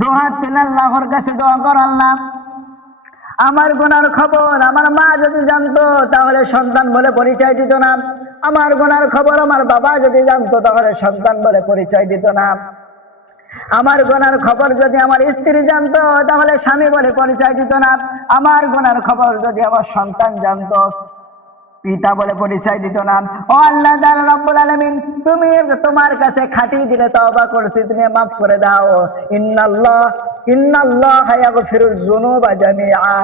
দুহাত তুলে আল্লাহর কাছে দোয়া কর, আল্লাহ আমার গুনার খবর আমার মা যদি জানতো তাহলে সন্তান বলে পরিচয় দিত না, আমার গুনার খবর আমার বাবা যদি জানতো তাহলে সন্তান বলে পরিচয় দিত না, আমার গুনার খবর যদি আমার স্ত্রী জানতো তাহলে স্বামী বলে পরিচয় দিত না, আমার গুনার খবর যদি আমার সন্তান জানতো পিতা বলে পরিচয় দিত না। ও আল্লাহ তাআলা রব্বুল আলামিন, তুমি তোমার কাছে খাঁটি দিলে তওবা করছি, তুমি মাফ করে দাও। ইন্নাল্লাহা ইয়াগফিরুয যুনুবা জামিআ।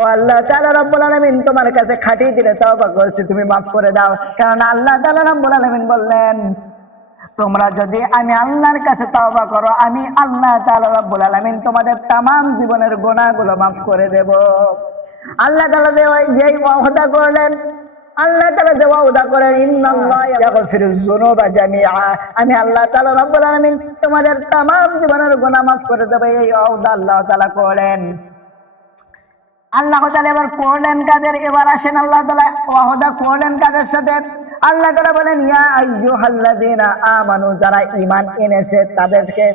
ও আল্লাহ তাআলা রব্বুল আলামিন, তোমার কাছে খাঁটি দিলে তওবা করছি, তুমি মাফ করে দাও। কারণ আল্লাহ তাআলা রব্বুল আলামিন বললেন, তোমরা যদি আমি আল্লাহর কাছে তওবা করো, আমি আল্লাহ তাআলা রব্বুল আলামিন তোমাদের তামাম জীবনের গুনাহগুলো মাফ করে দেব। আল্লাহ তাআলা যেই ওয়াদা করলেন, আল্লাহ তাআলা যে ওয়াদা করেন, ইন্নাল্লাহা ইয়াগফিরুয যুনুবা জামিআ, আমি আল্লাহ তাআলা রব্বুল আলামিন তোমাদের তামাম জীবনের গুনাহ মাফ করে দেব, এই ওয়াদা আল্লাহ তাআলা করেন। আল্লাহ তাআলা এবার করলেন কাদের? এবার আসেন আল্লাহ তাআলা ওয়াদা করলেন কাদের সাথে? আল্লাহ তাআলা বলেন, ইয়া আইয়ুহাল্লাযীনা আমানু, যারা ঈমান এনেছে তাদেরকে।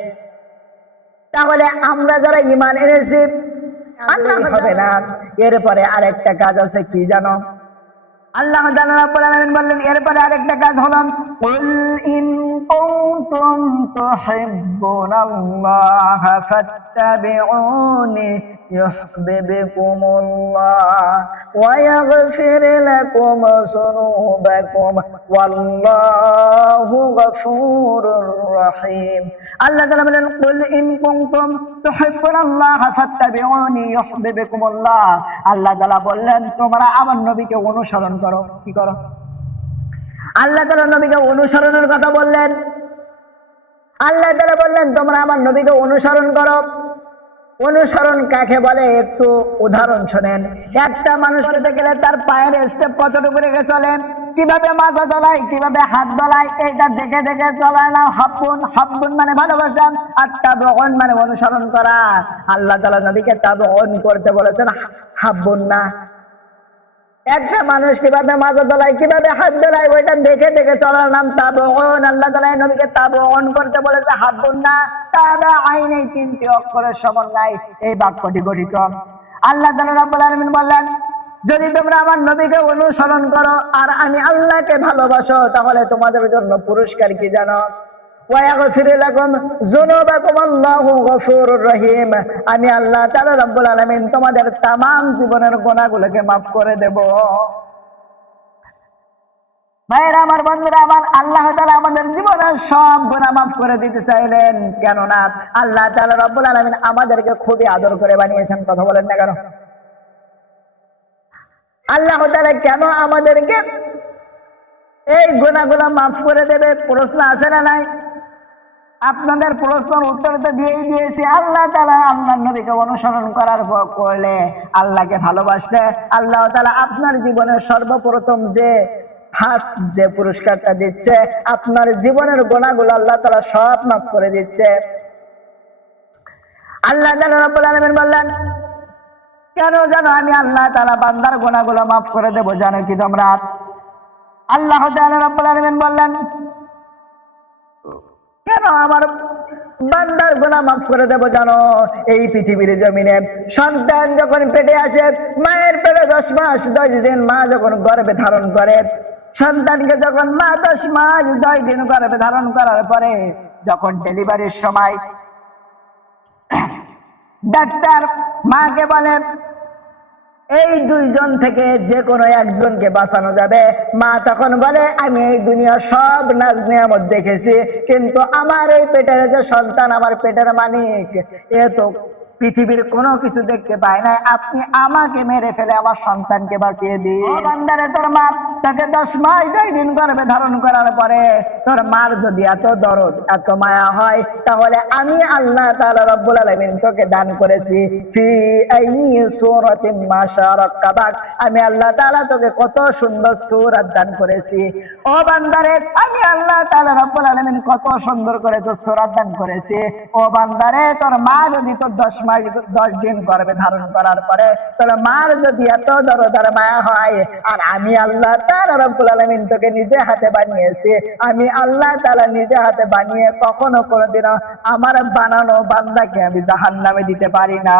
তাহলে আমরা যারা ঈমান এনেছি আল্লাহ হবে না, এরপরে আরেকটা কাজ আছে, কি জানো? আল্লাহ তাআলা রাব্বুল আলামিন বললেন এরপরে আরেকটা কাজ হলো, কুল ইন কুনতুম তুহিব্বুনাল্লাহা ফাত্তাবিউনি ইউহিব্বুকুমুল্লাহ ওয়া ইয়াগফির লাকুম যুনুবাকুম ওয়াল্লাহু গফুরুর রহিম। আল্লাহ তাআলা বলেন, কুল ইন কুনতুম তুহিব্বুনাল্লাহা ফাত্তাবিউনি ইউহিব্বুকুমুল্লাহ। আল্লাহ তাআলা বললেন, তোমরা আমার নবীকে অনুসরণ করো। কি করো? আল্লাহ তাআলা নবীকে অনুসরণের কথা বললেন। আল্লাহ তাআলা বললেন, তোমরা আমার নবীকে অনুসরণ করো। অনুসরণ কাকে বলে একটু উদাহরণ শোনেন। একটা মানুষ পেতে গেলে তার পায়ের স্টেপ কতটুকু রেখে চলেন, কিভাবে মাথা দোলায়, কিভাবে হাত দোলায়, এটা দেখে দেখে চলার নাম হাব্বুন। হাব্বুন মানে ভালোবাসা, আর তাবউন মানে অনুসরণ করা। আল্লাহ তাআলা নবীকে তাবউন করতে বলেছেন, হাব্বুন না। একটা মানুষ কিভাবে মাথা দোলায়, কিভাবে হাত দোলায়, ওইটা দেখে দেখে চলার নাম তাবউন। আল্লাহ তাআলা নবীকে তাবউন করতে বলেছে, হাব্বুন না। তাবা আইন, এই তিনটি অক্ষরের সমন্বয় এই বাক্যটি গঠিত। আল্লাহ তাআলা রাব্বুল আলামিন বললেন, যদি তোমরা আমার নবীকে অনুসরণ করো আর আমি আল্লাহকে ভালোবাসো, তাহলে তোমাদের জন্য পুরস্কার কি জানো? ওয়া ইয়াগফির লাকুম যুনুবাকুম আল্লাহু গফুরুর রহিম। আমি আল্লাহ তাআলা রাব্বুল আলামিন তোমাদের তামাম জীবনের গুনাহগুলোকে মাফ করে দেব। ভাইরা আমার, বন্ধুরা আমার, আল্লাহ তাআলা আমাদের জীবনের সব গুনাহ মাফ করে দিতে চাইলেন। কেননা আল্লাহ তাআলা রাব্বুল আলামিন আমাদেরকে খুবই আদর করে বানিয়েছেন। কথা বলেন না কেন? আল্লাহ তাআলা কেন আমাদেরকে এই গুনাহগুলো মাফ করে দেবে? প্রশ্ন আছে না নাই? আপনাদের প্রশ্নের উত্তর তো দিয়েই দিয়েছি। আল্লাহ তাআলা আল্লাহর নবীকে অনুসরণ করার পর করলে, আল্লাহকে ভালোবাসলে, আল্লাহ তাআলা আপনার জীবনের সর্বপ্রথম যে ফার্স্ট যে পুরস্কারটা দিচ্ছে, আপনার জীবনের গুনাহগুলো আল্লাহ তাআলা সব মাফ করে দিচ্ছে। আল্লাহ তাআলা রাব্বুল আলামিন বললেন, কেন জানো আমি আল্লাহ তাআলা বান্দার গুনাহগুলো মাফ করে দেব? জানো কি তোমরা? আল্লাহ তাআলা রাব্বুল আলামিন বললেন, কেন আমার বান্দার গুনাহ মাফ করে দেব জানো? এই পৃথিবীর জমিনে সন্তান যখন পেটে আসে, মায়ের পেটে 10 মাস 10 দিন মা যখন গর্ভে ধারণ করে, সন্তানকে যখন মা 10 মাস 10 দিন গর্ভে ধারণ করার পরে যখন ডেলিভারির সময় ডাক্তার মাকে বলে, এই দুইজন থেকে যে কোনো একজনকে বাঁচানো যাবে। মা তখন বলে, আমি এই দুনিয়ার সব নাজ নিয়ামত দেখেছি, কিন্তু আমার এই পেটের যে সন্তান, আমার পেটের মানিক, এ তো পৃথিবীর কোনো কিছু দেখতে পায় না, আপনি আমাকে মেরে ফেলে আমার সন্তানকে বাঁচিয়ে দিন। ও বান্দারে, তোর মা তাকে 10 মাস 10 দিন গর্ভে ধারণ করার পরে তোর মার যদি এত দরদ, এত মায়া হয়, তাহলে আমি আল্লাহ তাআলা রব্বুল আলামিন তোকে দান করেছি ফি আইয়ি সূরাতিন মা শা রাক্কাবাক। আমি আল্লাহ তাআলা তোকে কত সুন্দর সূরা দান করেছি। ও বান্দারে, আমি আল্লাহ তাআলা রব্বুল আলামিন কত সুন্দর করে তোর সূরা দান করেছি। ও বান্দারে, তোর মা যদি তোর 10 মাস 10 দিন গর্ভে ধারণ করার পরে তোর মার যদি এত দরদার মায়া হয়, আর আমি আল্লাহ তাআলা রব্বুল আলামিন তোকে নিজে হাতে বানিয়েছি, আমি আল্লাহ তাআলা নিজে হাতে বানিয়ে কখনো কোনোদিনও আমার বানানো বান্দাকে আমি জাহান্নামে দিতে পারি না।